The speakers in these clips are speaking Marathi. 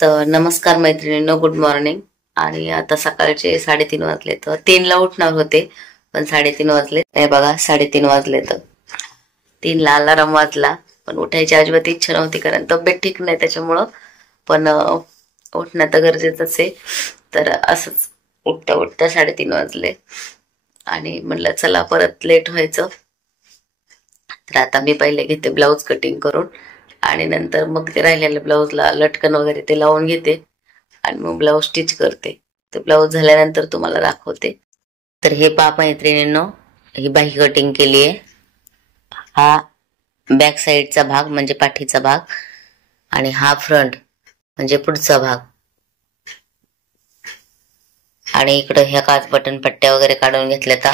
तर नमस्कार मैत्रिणींनो, गुड मॉर्निंग. आणि आता सकाळचे 3:30 वाजले. तर 3ला उठणार होते पण 3:30 वाजले. हे बघा 3:30 वाजले. तर 3ला अलार्म वाजला पण उठायची अजिबात इच्छा नव्हती कारण तब्येत ठीक नाही त्याच्यामुळं. पण उठणं तर गरजेचंच आहे. तर असंच उठता उठता 3:30 वाजले आणि म्हणलं चला परत लेट व्हायचं. तर आता मी पहिले घेते ब्लाऊज कटिंग करून आणि नंतर मग ते राहिलेल्या ब्लाऊजला लटकन वगैरे ते लावून घेते आणि मग ब्लाऊज स्टिच करते. तर ब्लाऊज झाल्यानंतर तुम्हाला दाखवते. तर हे पहा मैत्रिणींनो, ही बाही कटिंग केली आहे. हा बॅक साईडचा भाग म्हणजे पाठीचा भाग आणि हा फ्रंट म्हणजे पुढचा भाग. आणि इकडे ह्या काच बटन पट्ट्या वगैरे काढून घेतल्या.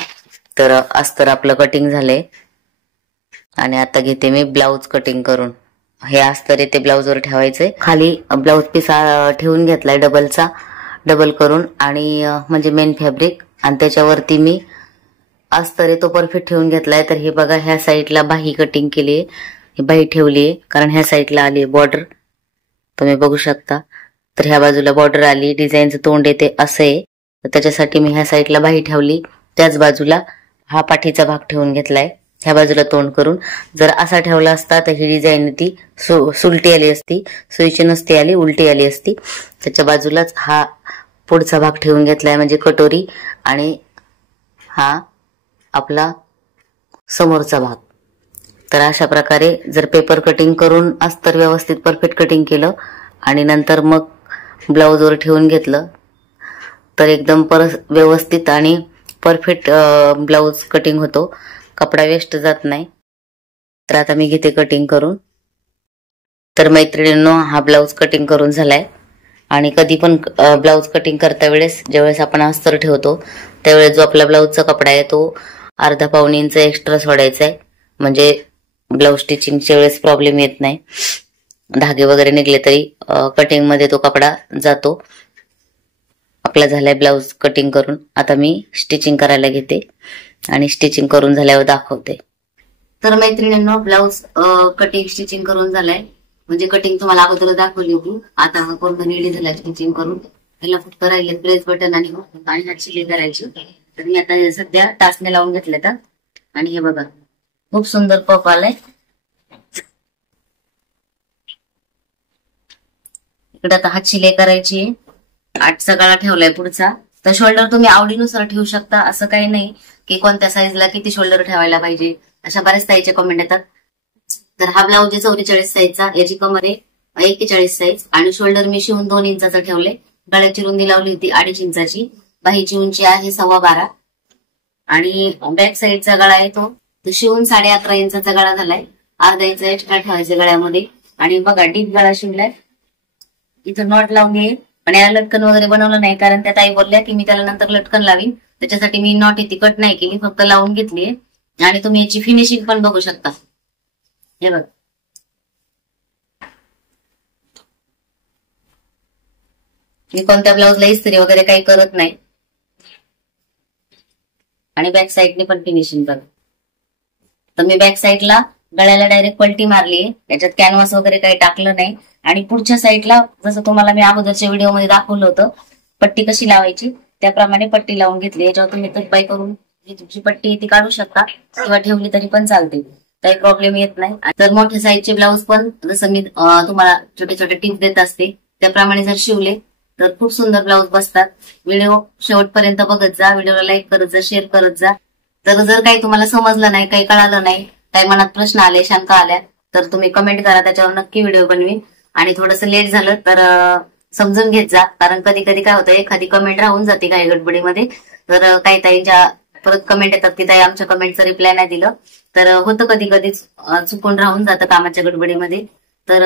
तर अस्तर आपलं कटिंग झालंय आणि आता घेते मी ब्लाऊज कटिंग करून. हे अस्तर ते ब्लाऊजवर ठेवायचंय. खाली ब्लाऊज पीस ठेवून घेतलाय डबल करून आणि म्हणजे मेन फॅब्रिक, आणि त्याच्यावरती मी अस्तर तो परफेक्ट ठेवून घेतलाय. तर हे बघा, ह्या साईडला बाही कटिंग केली आहे, बाही ठेवली आहे कारण ह्या साईडला आली बॉर्डर, तुम्ही बघू शकता. तर ह्या बाजूला बॉर्डर आली, डिझाईनचं तोंड येते असं आहे. तर त्याच्यासाठी मी ह्या साईडला बाही ठेवली. त्याच बाजूला हा पाठीचा भाग ठेवून घेतलाय, ह्या बाजूला तोंड करून. जर असा ठेवला असता तर ही डिझाईन ती सुलटी आली असती, सुईची नसती आली, उलटी आली असती. त्याच्या बाजूलाच हा पुढचा भाग ठेवून घेतलाय म्हणजे कटोरी, आणि हा आपला समोरचा भाग. तर अशा प्रकारे जर पेपर कटिंग करून अस्तर व्यवस्थित परफेक्ट कटिंग केलं आणि नंतर मग ब्लाऊजवर ठेवून घेतलं तर एकदम व्यवस्थित आणि परफेक्ट ब्लाऊज कटिंग होतो, कपडा वेस्ट जात नाही. तर आता मी घेते कटिंग करून. तर मैत्रिणींनो, हा ब्लाऊज कटिंग करून झालाय. आणि कधी पण ब्लाऊज कटिंग करता वेळेस ज्यावेळेस आपण अस्तर ठेवतो त्यावेळेस जो आपला ब्लाऊजचा कपडा आहे तो अर्धा पाऊण इंच एक्स्ट्रा सोडायचा आहे, म्हणजे ब्लाऊज स्टिचिंगच्या वेळेस प्रॉब्लेम येत नाही. धागे वगैरे निघले तरी कटिंग मध्ये तो कपडा जातो. आपला झालाय ब्लाऊज कटिंग करून. आता मी स्टिचिंग करायला घेते आणि स्टिचिंग करून झाल्यावर दाखवते. तर मैत्रिणींनो, ब्लाऊज कटिंग स्टिचिंग करून झालाय, म्हणजे कटिंग तुम्हाला अगोदर दाखवली होती. आता हा पूर्ण रेडी झाला स्टिचिंग करून. त्याला फक्त राहिले प्रेस बटन आणि हात शिलाई करायची. तर मी आता सध्या टाचने लावून घेतले. तर आणि हे बघा, खूप सुंदर पफ आलाय. इकडे आता हात शिलाई करायची. 8चा गळा ठेवलाय पुढचा. तर शोल्डर तुम्ही आवडीनुसार ठेवू शकता, असं काही नाही की कोणत्या साईजला किती शोल्डर ठेवायला पाहिजे. अशा बऱ्याच साईजचे कमेंट येतात. तर हा ब्लाऊज आहे 44 साईजचा, याची कमर आहे 41 साईज आणि शोल्डर मी शिवून 2 इंचाचा ठेवले. गळ्याची रुंदी लावली होती 2.5 इंचाची. बाहीची उंची आहे 12.25 आणि बॅक साईडचा गळा आहे तो शिवून 11.5 इंचाचा गळा झालाय. अर्धा इंच एक्स्ट्रा ठेवायचे गळ्यामध्ये. आणि बघा, डीप गळा शिवलाय. इथं नॉट लावली पण याला लटकन वगैरे बनवलं नाही कारण त्या ताई बोलल्या की मी त्याला नंतर लटकन लावीन. त्याच्यासाठी मी नॉट ती कट नाही केली, फक्त लावून घेतली. आणि तुम्ही याची फिनिशिंग पण बघू शकता. हे बघ, मी कोणत्या ब्लाऊजला इस्त्री वगैरे काही करत नाही. आणि बॅक साईडने पण फिनिशिंग बघ. तर मी बॅक साईडला गळ्याला डायरेक्ट पलटी मारली, याच्यात कॅनव्हास वगैरे काही टाकलं नाही. आणि पुढच्या साईडला जसं तुम्हाला मी अगोदरच्या व्हिडिओमध्ये दाखवलं होतं पट्टी कशी लावायची, त्याप्रमाणे पट्टी लावून घेतली. याच्यावर तुम्ही तुटबाई करून तुमची पट्टी ती काढू शकता किंवा ठेवली तरी पण चालते, काही प्रॉब्लेम येत नाही. तर मोठ्या साईजचे ब्लाऊज पण जसं मी तुम्हाला छोटे छोटे टिप्स देत असते त्याप्रमाणे जर शिवले तर खूप सुंदर ब्लाऊज बसतात. व्हिडिओ शेवटपर्यंत बघत जा, व्हिडिओला लाईक करत जा, शेअर करत जा. तर जर काही तुम्हाला समजलं नाही, काही कळालं नाही, काही मनात प्रश्न आले, शंका आल्या तर तुम्ही कमेंट करा, त्याच्यावर नक्की व्हिडिओ बनवीन. आणि थोडंसं लेट झालं तर समजून घेत जा, कारण कधी कधी काय होतं एखादी कमेंट राहून जाते काही गडबडीमध्ये. तर काही ताईंच्या परत कमेंट येतात की ताई आमच्या कमेंटचं रिप्लाय नाही दिलं. तर होतं कधी कधी चुकून राहून जातं कामाच्या गडबडीमध्ये. तर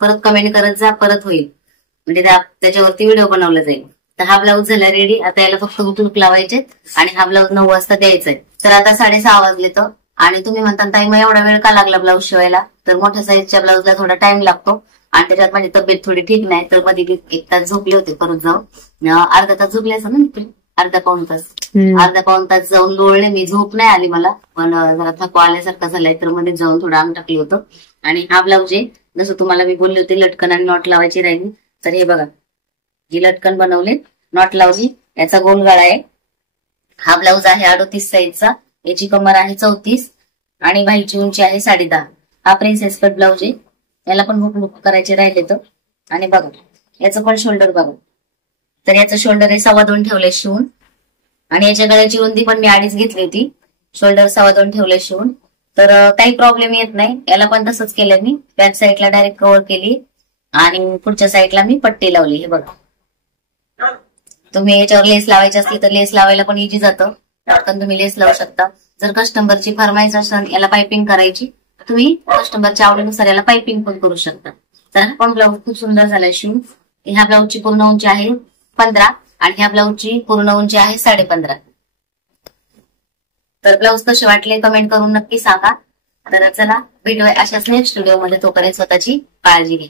परत कमेंट करत जा, परत होईल, म्हणजे त्याच्यावरती व्हिडिओ बनवला जाईल. तर हा ब्लाऊज झाला रेडी. आता याला फक्त हुक लावायचे आणि हा ब्लाऊज 9 वाजता द्यायचा आहे. तर आता 6:30 वाजले. तर आणि तुम्ही म्हणता ताई मग एवढा वेळ का लागला ब्लाऊज शिवायला, तर मोठ्या साईजच्या ब्लाऊजला थोडा टाइम लागतो आणि त्याच्यात माझी तब्येत थोडी ठीक नाही. तर मध्ये 1 तास झोपले होते, परत जाऊन अर्धा तास झोपले असं ना, अर्धा पाऊण तास जाऊन लोळले मी. झोप नाही आली मला, पण जरा थकवा आल्यासारखं झालाय तर मध्ये जाऊन थोडं अंग टाकलं होतं. आणि हा ब्लाऊज आहे जसं तुम्हाला मी बोलले होते लटकन आणि नॉट लावायची राहिली, तर हे बघा, जी लटकन बनवले, नॉट लावली, याचा गोल गळा आहे. हा ब्लाऊज आहे 38 साईजचा, याची कमर आहे 34 आणि बाहीची उंची आहे 10.5. हा प्रिन्सेस कट ब्लाऊज आहे. याला पण हुक करायचे राहिले तर. आणि बघा याचं पण शोल्डर बघा, तर याचं शोल्डर हे 2.25 ठेवले शिवून आणि याच्या गळ्याची रुंदी पण मी 2.5 घेतली होती. शोल्डर 2.25 ठेवले शिवून, तर काही प्रॉब्लेम येत नाही. याला पण तसंच केलं मी. बॅक साईडला डायरेक्ट कव्हर केली आणि पुढच्या साईडला मी पट्टी लावली. हे बघा, तुम्ही याच्यावर लेस लावायची असली तर लेस लावायला पण इझी जातं, पटकन तुम्ही लेस लावू शकता. जर कस्टमरची फरमाईश असेल याला पायपिंग करायची, तुम्ही कस्टमरच्या आवडीनुसार याला पायपिंग पण करू शकता. तर हा पण ब्लाऊज खूप सुंदर झालाय शिवून. ह्या ब्लाऊजची पूर्ण उंची आहे 15 आणि ह्या ब्लाऊजची पूर्ण उंची आहे 15.5. तर ब्लाऊज कसे वाटले कमेंट करून नक्की सांगा. तर चला भेटूया अशाच नेक्स्ट व्हिडिओ मध्ये. तोपर्यंत स्वतःची काळजी घ्या.